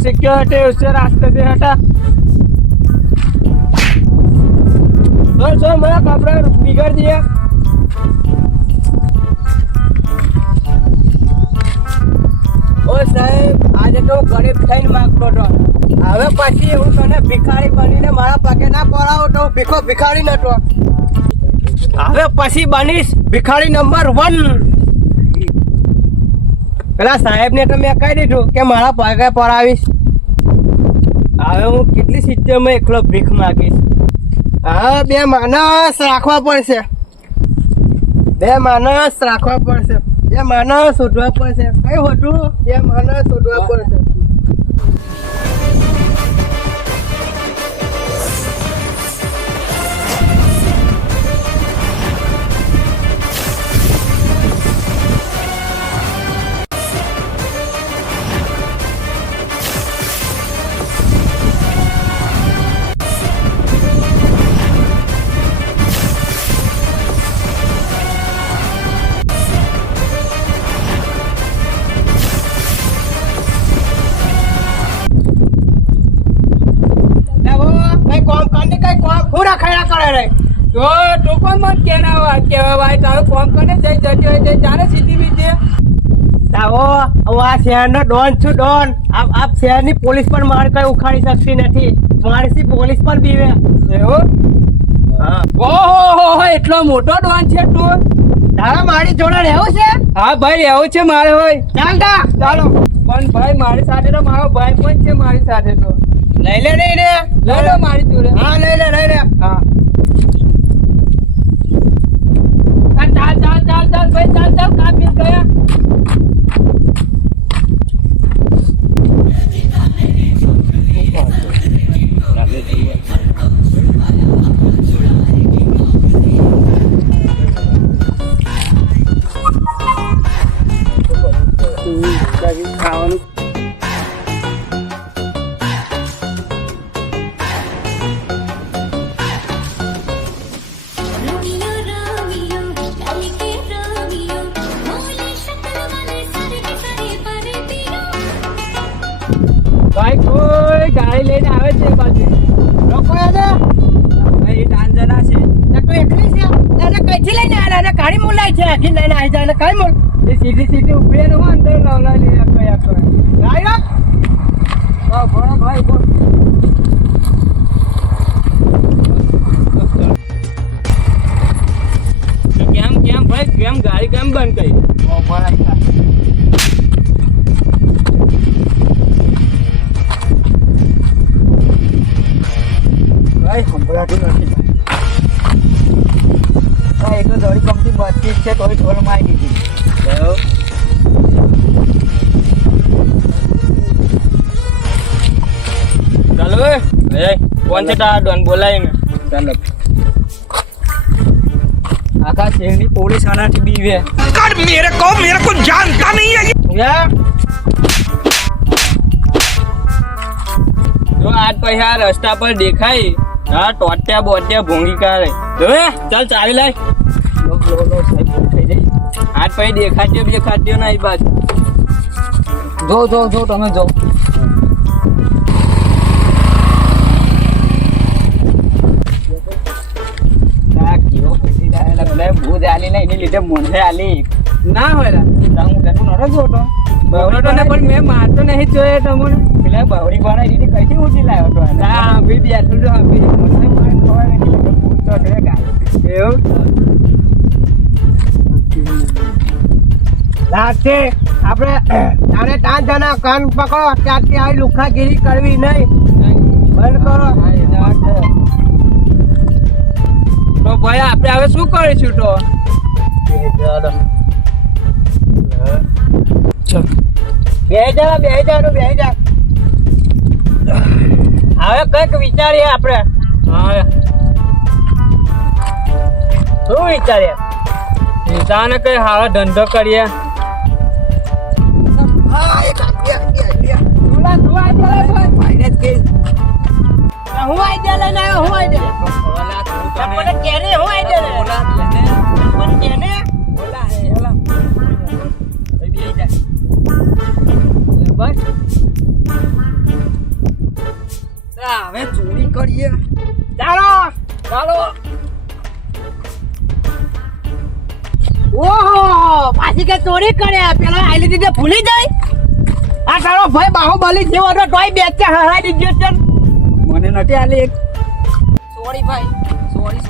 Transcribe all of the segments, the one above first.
Security उससे रास्ते से हटा। मेरा कपड़ा बिगड़ दिया। ओ साहेब આજે તો ગરીબ થઈને માંગતો હતો, હવે પછી હું તને ભિખારી બનીને મારા પગે ના પડાવો તો ભીખો ભિખારી નતો, હવે પછી બનીશ ભિખારી નંબર 1। પેલા સાહેબ ને તો મેં કહી દીધું કે મારા પગે પડાવીશ, હવે હું કેટલી સિસ્ટમમાં એકલો ભીખ માગીશ। હા, 2 માણસ રાખવા પડશે, 2 માણસ રાખવા પડશે, 2 માણસ શોધવા પડશે। કઈ હોતું 2 માણસ શોધવા પડશે। પૂરા ખડા કરે રે તો ટોકન મત કેના કેવા ભાઈ તારો કોમ કરે જઈ જતી હોય જઈ ચાલે સીધી બીજે તાવો આ શહેરનો ડોન છું, ડોન। આપ શહેરની પોલીસ પણ માર કઈ ઉખાડી શકતી નથી, મારી પોલીસ પણ બીવે એવું। હા, ઓહો એટલો મોટો ડોન છે તું, તારા મારી જોડે રહેવું છે? હા ભાઈ રહેવું છે મારે હોય। ચાલો પણ ભાઈ મારી સાથે તો મારો ભાઈ પણ છે મારી સાથે તો લઈ લે લઈ લે મારી જોડે। હા લઈ લે હા ચાલ ભાઈ ચાલ કામ મિલ ગયા। ખાવાનું ભાઈ કોઈ ગાડી લઈને આવે છે બાજુ લોકો ભાઈ ડાંજરા છે તો એકલી છે એને કઈથી લઈને આવ્યા, ગાડી મુલાય છે આખી લઈને આવી જાય કઈ મોલ એ સીધી ઉભી રહો અંદર લવલા લે કયા કરે રાઈટ ભણો ભાઈ બોલ કેમ ભાઈ કેમ ગાડી કેમ બંધ કરી ભાઈ સંભળાતું નથી ભાઈ, એક તો દોડી કંપની 32 છે તોય ઢોલમાં આવી દીધી। ચાલો કોણ છે તારા ડોન બોલાવીને ચાલો આખા શહેરની પોલીસ આનાથી બીવે मेरे को जानता नहीं है જો આજ પૈસા રસ્તા પર દેખાય હા ટોટ્યા બોટ્યા ભોંગી કાઢે હવે ચાલ ચાવી લાય આજ પછી દેખાડ્યો ના એ બાજુ જો તમે જો ભૂત આલી ને એની લીધે મોઢે આલી ના હોય હું કહેતું નતો જોતો બવડો ને પણ મેં મારતો નહીં જોયો તમને પેલા બવડી બનાવી દીધી કઈથી ઊંચી લાવ્યો તો ના બી બેઠું જો મને માર ખબર નથી ભૂત તો છે ગાય એવું લાગશે આપણે તારે તાન જણા કાન પકડો ત્યાંથી આવી લુખાગીરી કરવી નહીં બંધ કરો તો ભાઈ આપણે હવે શું કરીશું તો બે જા હવે કઈક વિચારીએ આપણે શું વિચારીએ વિચારને કઈ હારો ધંધો કરીએ કરીએ. ચાલો ઓહો પાછી કે ચોરી કરે પેલા આઈ લીધી ભૂલી જાય આ તારો ભાઈ બાહુબલી જેવો હતો તોય બેચે હરાઈ દીધો છે મને નથી આલી એક. સોરી ભાઈ, સોરી.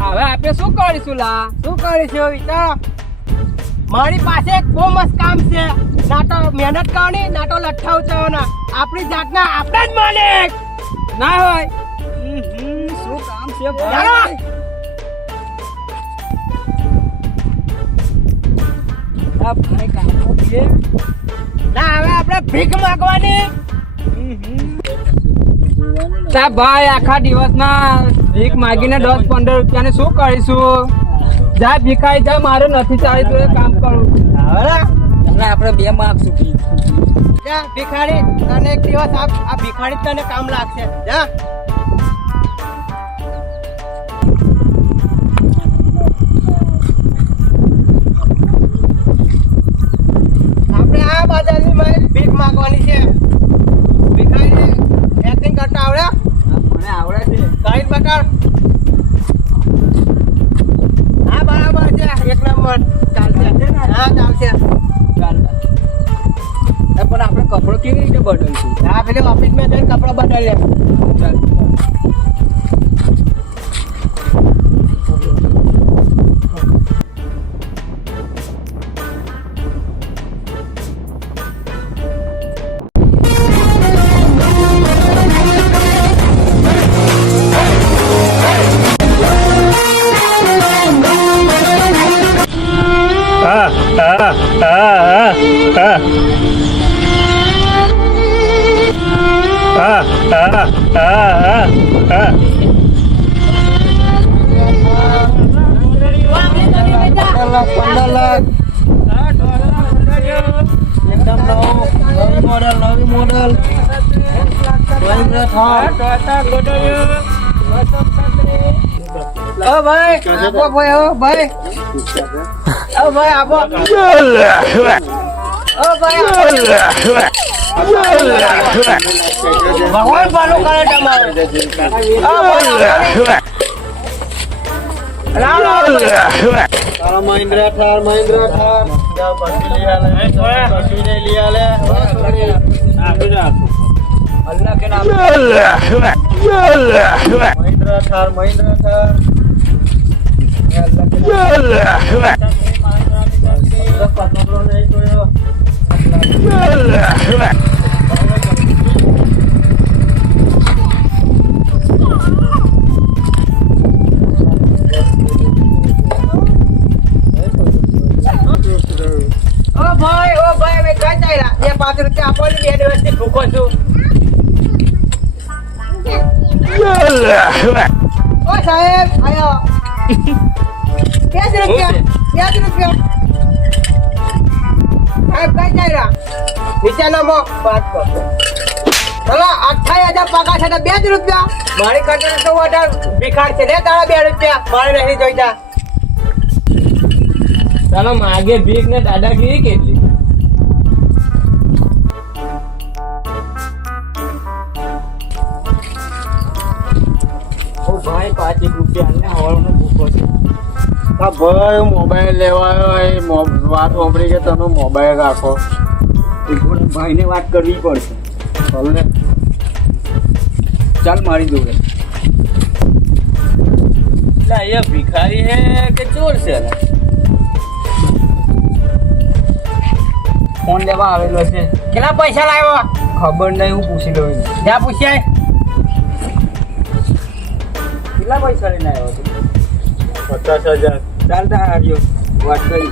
હવે આપણે શું કરીશું વિચારો મારી પાસે એક બહુ મસ્ત કામ છે ના તો મહેનત કરવાની ના તો લઠ્ઠા ઉચાવવાના આપણી જાતના આપણા જ માલિક ના હોય શું કામ છે ચાલો. ભાઈ? આ ભાઈ કામો છે. ના હવે આપણે ભીખ માંગવાની તા ભાઈ આખા દિવસના ભીખ માગીને 10-15 રૂપિયાને શું કરીશું જા ભીખાઈ જા મારે નથી ચાલતું એ કામ કરું અને આપણે બે માગશું ભીખ. જા ભિખારી તને એક દિવસ આ ભિખારી તને કામ લાગશે જા આપણે આ બજારની માં ભીખ માંગવાની છે ભિખારી એક્ટિંગ કરતા આવડે મને આવડે છે. કાઈ બતાડ હા બરાબર છે એક નંબર ચાલશે હા ચાલશે પણ આપણે કપડો કેવી રીતે બદલશું? હા પેલી ઓફિસમાં જઈને કપડા બદલ લે ચાલ. નવી મોડલ ઓ ભાઈ આપો ભાઈ આપો ભગવાન પાલું કરે તમારે તારા મહિન્દ્રા થાર જાઓ પછી લઈ આલે પછી ને લઈ આલે અલ્લાહ કે નામ મહિન્દ્રા થાર અલ્લાહ કે પતંગો નહીં જોયો ઓ ભાઈ હવે કઈ ચાલ્યા 5 રૂપિયા આપો ને 2 દિવસથી ભૂખો છું ઓ સાહેબ આયો 2 રૂપિયા સાહેબ કઈ ચાલ્યા નીચેના વાત કરો ચલો 28,000 પગાર છે 2 રૂપિયા મારી કટોરી તો ઓર્ડર ભિખાર છે લે તારા 2 રૂપિયા મારે નહીં જોઈતા ચાલો માગે ભીખ ને દાદાગીરી કેટલી ઓ ભાઈ 5 રૂપિયા ને હવારનો ભૂખો છે. આ ભાઈ મોબાઈલ લેવાયો એ વાત સાંભળી કે તમે મોબાઈલ રાખો ભાઈ ને વાત કરવી પડશે. ચાલ ને ચાલ મારી જોડે. ये भिखारी है कि चोर से है? ફોન લેવા આવેલો છે. કેટલા પૈસા લાવ્યો ખબર નહીં, હું પૂછી લઉં. જ્યાં પૂછ્યા કેટલા પૈસા લઈને આવ્યો હતો? 50,000. ચાલતા આવ્યો વાત કરી.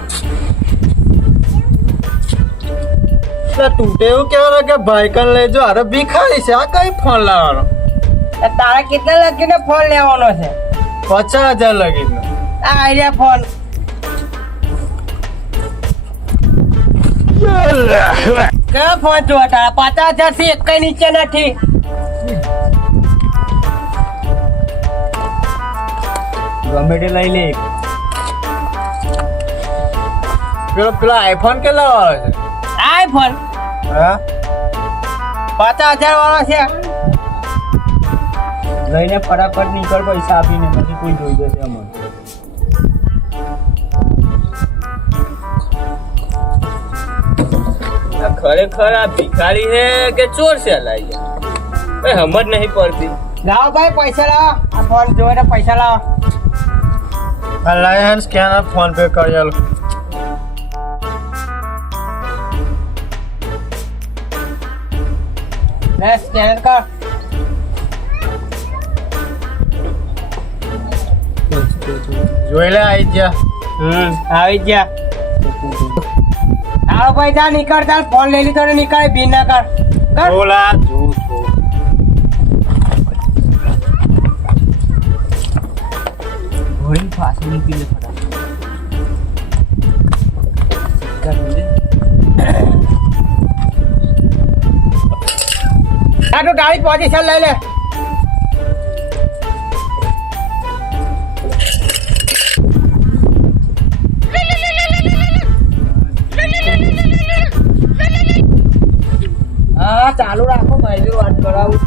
તૂટે એવું કેવાનું કે ભાઈ કન લેજો. અરે ભિખારી છે, આ કઈ ફોન લાવવાનો? તારા કેટલા લગીને ફોન લેવાનો છે 50,000 લગીનો. આ આઈડિયા ફોન કયો ફોન જો તારા 50,000 થી એક નીચે નથી ગમે તે લઈ લે. પેલા આઈફોન કેટલો આવે છે? આઈફોન હા 50,000 વાળો છે લઈને ફટાફટ નીકળ, પૈસા આપીને પછી કોઈ જોઈ જશે અમને. ખરેખર આ ભિખારી હે કે ચોર છે લાઈ કઈ સમજ નહીં પડતી. લાવો ભાઈ પૈસા લાવો, આ ફોન જોઈને પૈસા લાવો. લાય સ્કેનર ફોન પે કરી આલો. લે સ્કેનર કર. જોઈ લે આવી જા. આવી ગયા. લાવો ભાઈ જા નીકળ, ચાલ ફોન લઈ લીધો ને નીકળ, ભીન ના કર. કર. બોલા ઘોડી ફાંસી મૂકી લે ફટાફટ. આ તો ગાડી પોઝિશન લઈ લે. હા ચાલુ રાખો, ભાઈ વાત કરાવું.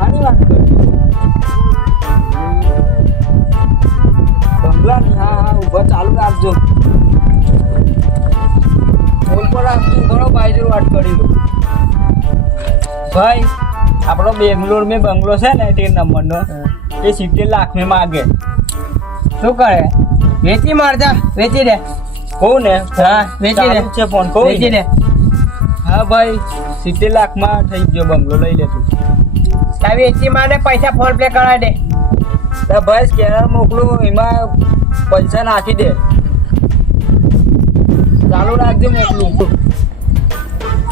આની વાત કર બંગલાની. હા હા ઉભા ચાલુ રાખજો. ફોન પર રાખજો, ઘણો ભાઈ જોડે વાત કરી લો. ભાઈ આપણો બેંગ્લોર મેં બંગલો છે ને 13 નંબરનો, એ 70 લાખ મેં માગે. શું કરે? વેચી મારજા, વેચી દે. કહું ને? હા વેચી દે. ચાલુ છે ફોન, કહું વેચી ને? દે. હા ભાઈ 70 લાખમાં થઈ ગયો બંગલો, લઈ લેશું. તારે વેચી મારને પૈસા ફોન પે કરાવી દે. તો ભાઈ સ્કેનર મોકલું, એમાં પૈસા નાખી દે. ચાલુ રાખજો, મોકલું.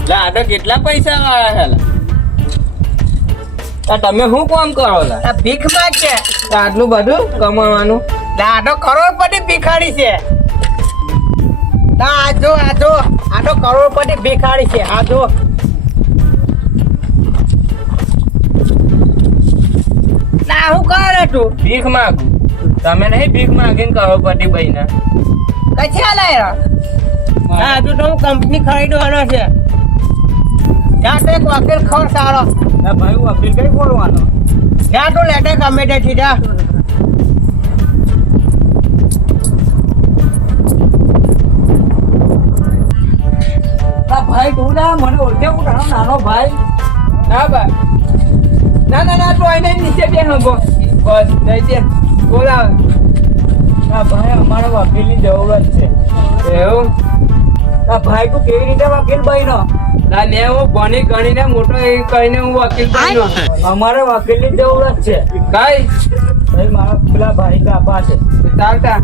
લા આ તો કેટલા પૈસા વાળા છે? તમે શું કામ કરો લા? આ ભીખ માંગ છે. આટલું બધું કમાવાનું? આટો કરોડપતિ ભિખારી છે. આ જો આટો કરોડપતિ ભિખારી છે. આ જો ના હું કરે તું? ભીખ માંગુ? તમે નહીં ભીખ માંગીને કરોડપતિ બન્યા? કચ્યા લાયા? હા તું તો હું કંપની ખરીદવાનો છે. ત્યાં તો એક વકીલ ખર સારો. ના ભાઈ હું વકીલ કઈ બોલવાનો? ત્યાં તો લેટર ગમે તે સીધા. ભાઈ તું ના મને ઓળખે, હું તારો નાનો ભાઈ. ના ભાઈ ના તું અહીં નીચે બે હંગો બસ નહીં તે બોલાવ. ના ભાઈ અમારે વકીલની જરૂરત છે. એવું? ના ભાઈ તું કેવી રીતે વકીલ બન્યો? ના લે હું ભણી ગણીને મોટો એ કહીને હું વકીલ બન્યો. અમારે વકીલની જરૂરત છે. કઈ ભાઈ મારા પેલા ભાઈ કાપા છે. ચાલતા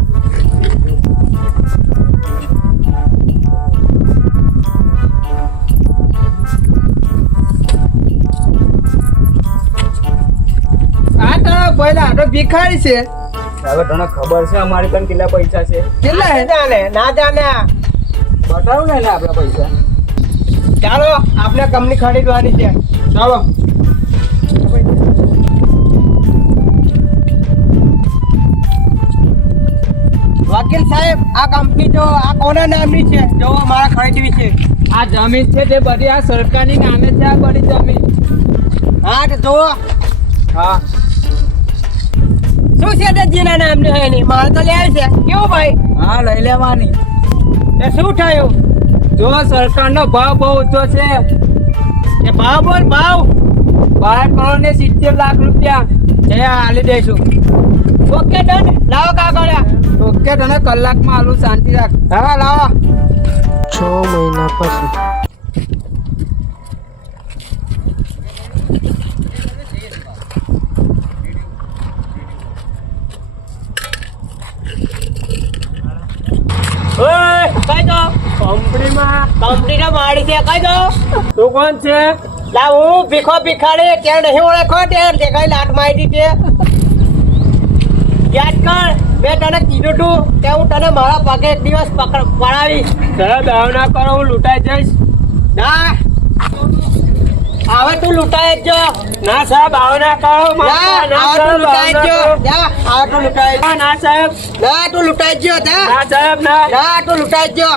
આ તારા પહેલા આટો ભિખારી છે. હવે તને ખબર છે અમારી પણ કેટલા પૈસા છે? કેટલા હે? જાણે ના જાણે. બતાવું ને આપણા પૈસા. ચાલો આપણે કંપની ખરીદવાની છે. ચાલો વકીલ સાહેબ આ કંપની જો આ કોના નામની છે? જો મારા ખરીદવી છે. આ જમીન છે તે બધી આ સરકારની નામે છે. આ બધી જમીન. હા તો જુઓ હા શું છે તે જેના નામની હોય નહીં મારે તો લેવી છે. કેવું ભાઈ? હા લઈ લેવાની. તે શું થયું? જો સરકારનો ભાવ બહુ ઊંચો છે. કે ભાવ બોલ ભાવ. 12 કરોડ ને 70 લાખ રૂપિયા જે હાલી દઈશું. Okay done. લાવો કાગળ. ઓકે તને કલાકમાં આલું, શાંતિ રાખ. હા લાવો. 6 મહિના પછી. ઓય કઈ દો કંપનીનો માળી છે. કઈ દો તું કોણ છે? લા હું ભિખારી ત્યાં નહીં ઓળખો ત્યાં દેખાય લાટ મારી તે યાદ કર. મેં તને કીધું તું કે હું તને મારા પગે એક દિવસ પડાવીશ. તારા દાવ ના કરો, હું લૂંટાઈ જઈશ. ના હવે તું લૂંટાય જ જો. ના સાહેબ આવો ના કરો. ના હવે તું લૂંટાય જ જો. જા હવે તું લૂંટાય જ. ના સાહેબ, ના તું લૂંટાય જ જો. જા ના સાહેબ, ના. ના તું લૂંટાય જ જો.